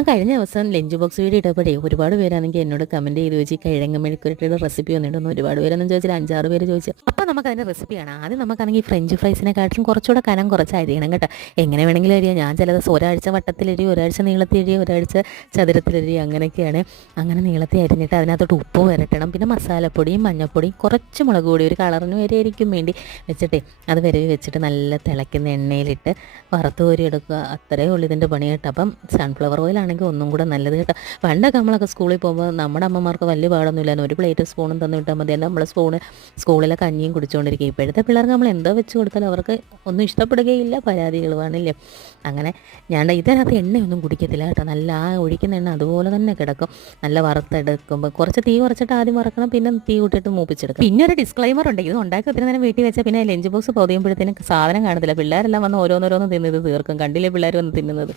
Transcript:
ഞാൻ കഴിഞ്ഞ ദിവസം ലഞ്ച് ബോക്സ് വീഡിയോ ഇട്ടപ്പോഴേ ഒരുപാട് പേരാണെങ്കിൽ എന്നോട് കമന്റ് ചെയ്ത് ചോദിച്ചു കിഴങ്ങ് മെഴുക്കുരട്ടിയുടെ റെസിപ്പി വന്നിട്ടുണ്ടെന്ന് ഒരുപാട് പേരൊന്നും ചോദിച്ചില്ല. അഞ്ചാറ് പേര് ചോദിച്ചു. അപ്പോൾ നമുക്ക് അതിന്റെ റെസിപ്പിയാണ് ആദ്യം നമുക്കാണെങ്കിൽ ഫ്രഞ്ച് ഫ്രൈസിനെക്കാട്ടിലും കുറച്ചുകൂടെ കനം കുറച്ച് അരിയണം കേട്ടോ. എങ്ങനെ വേണമെങ്കിലും അരിയാം. ഞാൻ ചില ദിവസം ഒരാഴ്ച വട്ടത്തിലരി ഒരാഴ്ച നീളത്തിലരി ഒരാഴ്ച ചതുരത്തിലരി അങ്ങനെയൊക്കെയാണ്. അങ്ങനെ നീളത്തിൽ അരിഞ്ഞിട്ട് അതിനകത്തോട്ട് ഉപ്പ് വരട്ടണം. പിന്നെ മസാലപ്പൊടിയും മഞ്ഞൾപ്പൊടിയും കുറച്ച് മുളക് പൊടി ഒരു കളറിന് വരെയായിരിക്കും വേണ്ടി വെച്ചിട്ടേ അത് വരവി വെച്ചിട്ട് നല്ല തിളയ്ക്കുന്ന എണ്ണയിലിട്ട് വറുത്ത് കോരി എടുക്കുക. അത്രയേ ഉള്ളൂ ഇതിന്റെ പണി കേട്ടോ. അപ്പം സൺഫ്ലവർ ഓയിലാണെങ്കിൽ ഒന്നും കൂടെ നല്ലത് കേട്ടോ. പണ്ടൊക്കെ നമ്മളൊക്കെ സ്കൂളിൽ പോകുമ്പോൾ നമ്മുടെ അമ്മമാർക്ക് വലിയ പാടൊന്നുമില്ലായിരുന്നു ഒരു പ്ലേറ്റ് സ്പൂണും തന്നു വിട്ടാൽ മതി. അല്ല നമ്മൾ സ്പൂണ് സ്കൂളിലെ കഞ്ഞിയും കുടിച്ചുകൊണ്ടിരിക്കും. ഇപ്പോഴത്തെ പിള്ളേർക്ക് നമ്മൾ എന്തോ വെച്ച് കൊടുത്താലും അവർക്ക് ഒന്നും ഇഷ്ടപ്പെടുകയില്ല. പരാതികളുമാണല്ലേ അങ്ങനെ ഞാൻ ഇതിനകത്ത് എണ്ണയൊന്നും കുടിക്കത്തില്ല കേട്ടോ. നല്ല ആ ഒഴിക്കുന്ന എണ്ണ അതുപോലെ തന്നെ കിടക്കും. നല്ല വറുത്തെടുക്കുമ്പോൾ കുറച്ച് തീ കുറച്ചിട്ട് ആദ്യം വറക്കണം. പിന്നെ തീ കൂട്ടിയിട്ട് മൂപ്പിച്ചെടുക്കും പിന്നെ ഒരു ഡിസ്ക്ലൈമർ ഉണ്ട്. ഇത് ഉണ്ടാക്കി ഒത്തിരി നേരം വീട്ടിൽ വെച്ചാൽ പിന്നെ ലഞ്ച് ബോക്സ് പൊതിയുമ്പോഴത്തേനും സാധനം കാണത്തില്ല. പിള്ളേരെല്ലാം വന്ന് ഓരോന്നോരോന്ന് തിന്നത് തീർക്കും. കണ്ടില്ലേ പിള്ളേർ വന്ന് തിന്നുന്നത്?